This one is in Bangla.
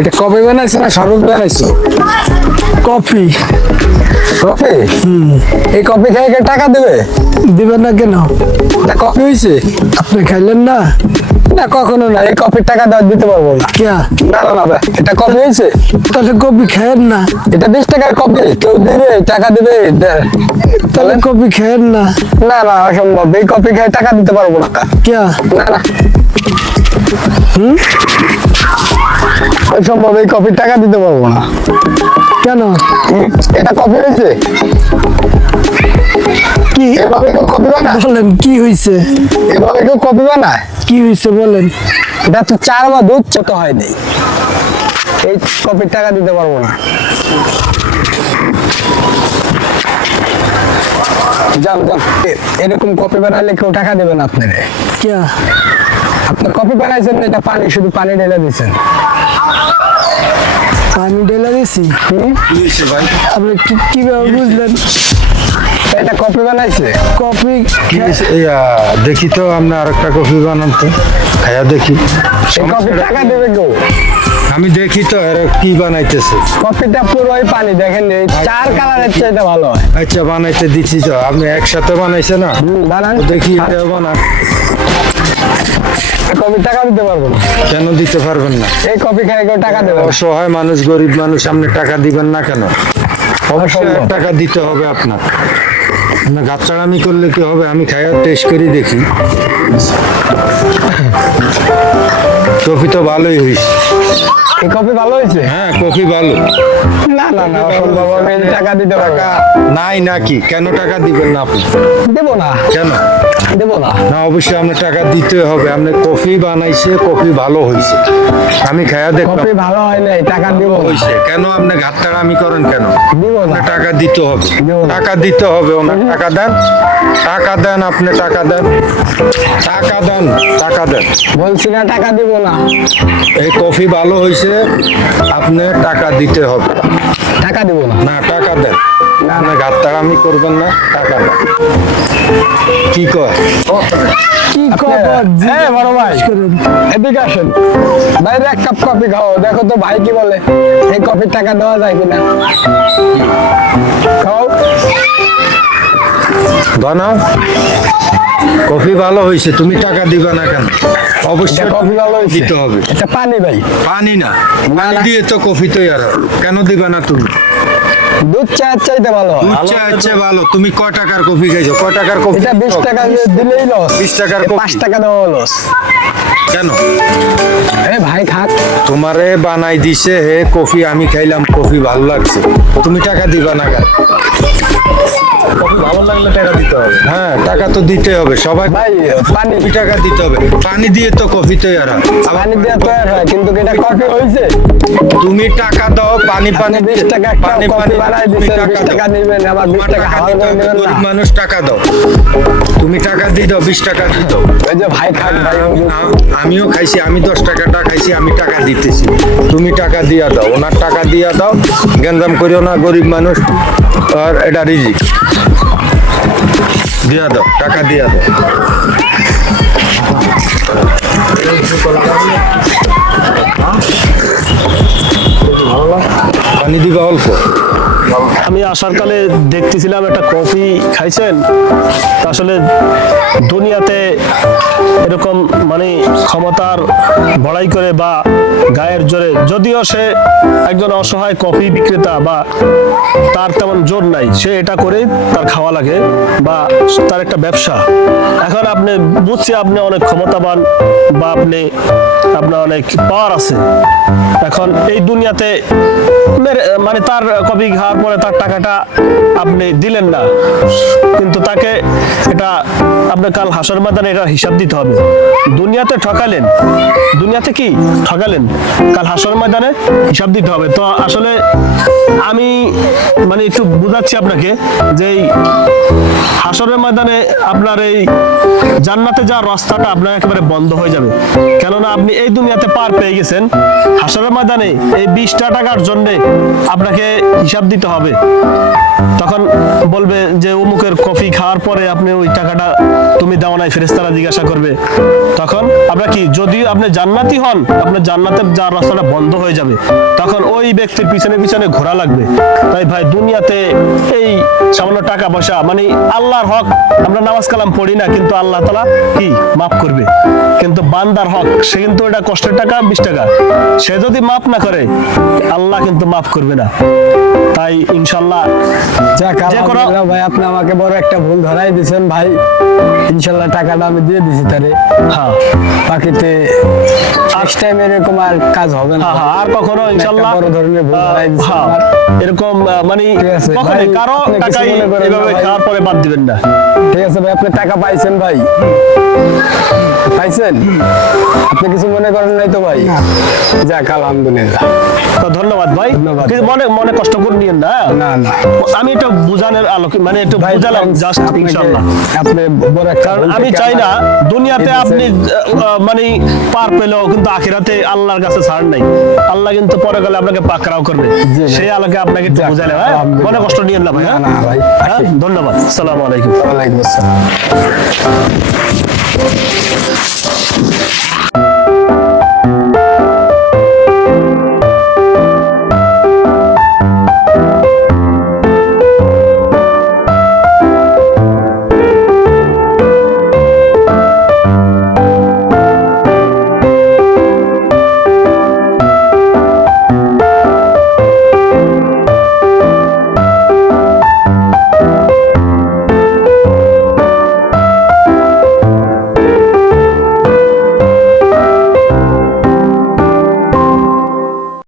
এটা কবে বানাইছো না শরবত বানাইছো? কফি। কফি? এই কফি খেয়ে কে টাকা দেবে? দিবেন না কেন? এটা কফি হয়েছে? আপনি খাইলেন না? না কখনো না, এই কফির টাকা দেওয়া দিতে পারবো না। কিয়া? না না না ভাই, এটা কফি হয়েছে? তাহলে কফি খায়েন না। এটা 20 টাকার কফি, কেউ দেবে টাকা দেবে? তাহলে কফি খায়েন না। না না অসম্ভব, এই কফি খেয়ে টাকা দিতে পারবো না। কিয়া? না না অসম্ভব, এই কফির টাকা দিতে পারবো না। কেন? এটা কফি হয়েছে? কি এভাবে কেউ কফি বানায়? বলেন কি হয়েছে? এভাবে কেউ কফি বানায়? কি হয়েছে বলেন? এটা তো চা বা দুধ ছোট হয়নি, এই কফির টাকা দিতে পারবো না। যান যান, এরকম কফি বানালে কেউ টাকা দেবে না আপনারে। কিয়া? আপনি কফি বানাইছেন না, এটা পানি, শুধু পানি ঢেলে দিচ্ছেন। পানি ঢেলে দিছি? ভাই আপনি কিভাবে বুঝলেন? এটা কফি বানাইছে? কফি দেখি তো আপনি আরেকটা কফি বানান তো, খাইয়া দেখি। এই কফির টাকা দেবে কেউ? আমি দেখি তো এরা কি বানাইতেছে। কফিটা পুরোই পানি, দেখেন এই চার কালারের চাইতে ভালো হয়। আচ্ছা বানাইতে দিচ্ছি তো, আপনি একসাথে বানাইছে না? বানান দেখি এটা বানান। কফির টাকা দিতে পারবো না। কেন দিতে পারবেন না? এই কফি খাই কেউ টাকা দেবে না। অসহায় মানুষ, গরিব মানুষ, আপনি টাকা দিবেন না কেন? অবশ্যই অসম্ভব। টাকা দিতে হবে আপনার। আপনি গাছাড়ামি করলে কি হবে? আমি খাইয়া টেস্ট করে দেখি। কফি তো ভালোই হয়েছে। এই কফি ভালো হয়েছে? হ্যাঁ কফি ভালো। না না না অসম্ভব, আমি এই টাকা দিতে পারবো না। নাই নাকি? কেন টাকা দিবেন না আপনি? দেবো না, কেন? দেবো না। না অবশ্যই আপনার টাকা দিতে হবে। আপনি কফি বানাইছে, কফি ভালো হয়েছে, আমি খাইয়া দেখলাম কফি ভালো হয় নাই, টাকা দিব না। হয়েছে। কেন আপনি ঘাটতাড়ামি করেন কেন? দিব না। আপনার টাকা দিতে হবে, দেবো না। টাকা দিতে হবে। ওনার টাকা দেন, টাকা দেন, আপনি টাকা দেন, টাকা দেন, টাকা দেন। বলছি না টাকা দিব না। এই কফি ভালো হয়েছে, আপনি টাকা দিতে হবে। টাকা দিব না। না টাকা দেন, আপনি ঘাটতাড়ামি করবেন না, টাকা দেন। কি কয়? কি আপনি- খবর? এই বড় ভাই, করেন। এদিকে আসেন। বাইরে এক কাপ কফি খাও, দেখো তো ভাই কি বলে, এই কফির টাকা দেওয়া যায় কিনা। খাও। বানাও। কফি ভালো হয়েছে, তুমি টাকা দিবা না কেন? অবশ্যই এটা কফি ভালো হয়েছে? দিতে হবে। এটা পানি ভাই, পানি না, না, পানি না। দিয়ে তো কফি তৈরি হয়। কেন দিবা না তুমি? দুধ চায়ের চাইতে ভালো হয়। দুধ চা হচ্ছে ভালো। তুমি কয় টাকার কফি খাইছো? কয় টাকার কফি? এটা 20 টাকা দিয়ে দিলেই লস। 20 টাকার কফি। 5 টাকা দেওয়া লস। কেন? এ ভাই খাক। তোমারে বানাই দিছে হে কফি, আমি খাইলাম, কফি ভালো লাগছে, তুমি টাকা দিবা না কেন? কফি ভালো লাগলে টাকা দিতে হবে। হ্যাঁ টাকা তো দিতে হবে, সবাই ভাই পানি, কফি টাকা দিতে হবে। পানি দিয়ে তো কফি তৈরি হয়। পানি দিয়ে তৈরি হয়, কিন্তু এটা কফি হয়েছে। তুমি টাকা দাও, পানি পানি আপনি 20 টাকা পানি কফি পানি বানাই তুমি দিছেন, 20 টাকা দাও। নিবেন, আবার 20 তোমার টাকা টাকা হাওয়া দিতে করে হবে, নেবেন না। গরিব মানুষ টাকা দাও। তুমি টাকা দিয়ে দাও, 20 টাকা দিয়ে দাও। ওই যে ভাই খাক ভাই। আমিও খাইছি, আমি 10 টাকাটা খাইছি, আমি টাকা দিতেছি, তুমি টাকা দিয়া দাও, ওনার টাকা দিয়া দাও। গেঞ্জাম করিও না, গরিব মানুষ, আর এটা রিজিক। দিয়া দাও, টাকা দিয়া দাও। পানি দিবা অল্প। আমি আসার কালে দেখতেছিলাম একটা কফি খাইছেন। তা আসলে দুনিয়াতে এরকম মানে ক্ষমতার বড়াই করে বা গায়ের জোরে, যদিও সে একজন অসহায় কফি বিক্রেতা বা তার তেমন জোর নাই, সে এটা করে তার খাওয়া লাগে বা তার একটা ব্যবসা। এখন আপনি বুঝছি আপনি অনেক ক্ষমতাবান বা আপনার অনেক পাওয়ার আছে। এখন এই দুনিয়াতে মানে তার কফি খাওয়ার পরে তার টাকাটা আপনি দিলেন না, কিন্তু তাকে এটা আপনার কাল হাসর ময়দানে এটা হিসাব দিতে হবে। দুনিয়াতে ঠকালেন, দুনিয়াতে কি ঠকালেন, কাল হাসর ময়দানে হিসাব দিতে হবে। তো আসলে আমি মানে একটু বুঝাচ্ছি আপনাকে যে এই হাসরের ময়দানে আপনার এই জান্নাতে যাওয়ার রাস্তাটা আপনার একেবারে বন্ধ হয়ে যাবে। কেননা আপনি এই দুনিয়াতে পার পেয়ে গেছেন, হাসরের ময়দানে এই 20টা টাকার জন্য আপনাকে হিসাব দিতে হবে। তখন বলবে যে অমুকের কফি খাওয়ার পরে আপনি ওই টাকাটা তুমি দাও নাই, ফেরেশতারা জিজ্ঞাসা করবে। তখন আমরা কি, যদি আপনি জান্নাতি হন, আপনার জান্নাতের যার রাস্তাটা বন্ধ হয়ে যাবে, তখন ওই ব্যক্তির পিছনে পিছনে ঘোরা লাগবে। তাই ভাই দুনিয়াতে এই সামান্য টাকা পয়সা মানে আল্লাহর হক, আমরা নামাজ কালাম পড়ি না কিন্তু আল্লাহ তাআলা কি মাফ করবে, কিন্তু বান্দার হক সে কিন্তু এটা কষ্টের টাকা 20 টাকা সে যদি মাফ না করে আল্লাহ কিন্তু মাফ করবে না। তাই ইনশাল্লাহ যাক আলহামদুলিল্লাহ ভাই, আপনি আমাকে বড় একটা ভুল ধরাই দিয়েছেন ভাই। ইনশাল্লাহ টাকাটা আমি দিয়ে দিছি তারে। হ্যাঁ বাকিতে নেক্সট টাইম এরকম আর কাজ হবে না। হ্যাঁ হ্যাঁ, আর কখনো ইনশাল্লাহ একটা বড় ধরনের ভুল ধরাই দিয়েছেন হ্যাঁ, আমার। এরকম মানে ঠিক আছে, কখনোই ভাই, কারো আপনি কিছু টাকাই মনে করেন না এভাবে ভাই। খাওয়ার পরে বাদ দিবেন না। ঠিক আছে ভাই, আপনি টাকা পাইছেন ভাই? পাইছেন? আপনি কিছু মনে করেন নাই তো ভাই? যাক আলহামদুলিল্লাহ। তো ধন্যবাদ ভাই, ধন্যবাদ কিন্তু মনে মনে কষ্ট করে নিয়েন না। না না আমি এটা বুঝানোর আলোকে মানে একটু ভাই, বুঝালাম thanks, জাস্ট আপনাকে- ইনশাআল্লাহ। আপনি বড় একটা কারণ ভুল আমি থেকে চাই না আমার দুনিয়াতে দিয়েছেন। আপনি মানে পার পেলেও কিন্তু আখিরাতে আল্লাহর কাছে ছাড় নাই। আল্লাহ কিন্তু পরে গেলে আপনাকে পাকড়াও করবে। জি ভাই। সেই আলোকে আপনাকে একটু যাক, বুঝালে, হ্যাঁ? আলহামদুলিল্লাহ। মনে কষ্ট নিয়েন না ভাই। না হ্যাঁ? না ভাই, হ্যাঁ, ধন্যবাদ। আসসালামু আলাইকুম। ওয়ালাইকুম আসসালাম।